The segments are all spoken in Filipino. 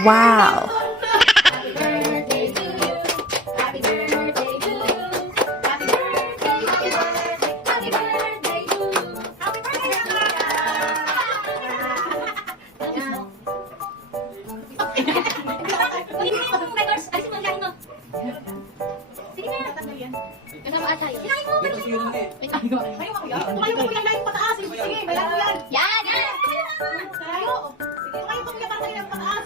Wow! Happy birthday to you. Happy birthday to you. Happy birthday, happy birthday, happy birthday to you. Happy birthday! Alisin mo ang galing mo. Sige na. Kasama atay. Sinain mo. Tumayo mo yan, lahat pataas. Sige, bayan mo yan. Yan! Yan! Tayo. Sige, tumayo mo yan para tayo pataas.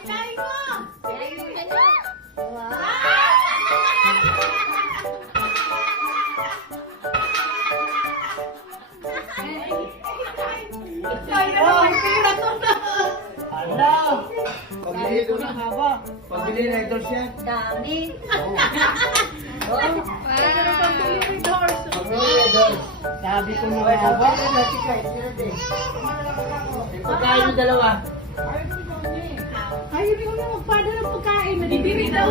Sinain mo. Yan na. Pabili ko na haba. Pabili na ito siya. Dami. Pabili na ito. Sabi ko na haba. Pagkain yung dalawa. Ayaw mo na magpada ng pagkain. Nadidiri daw.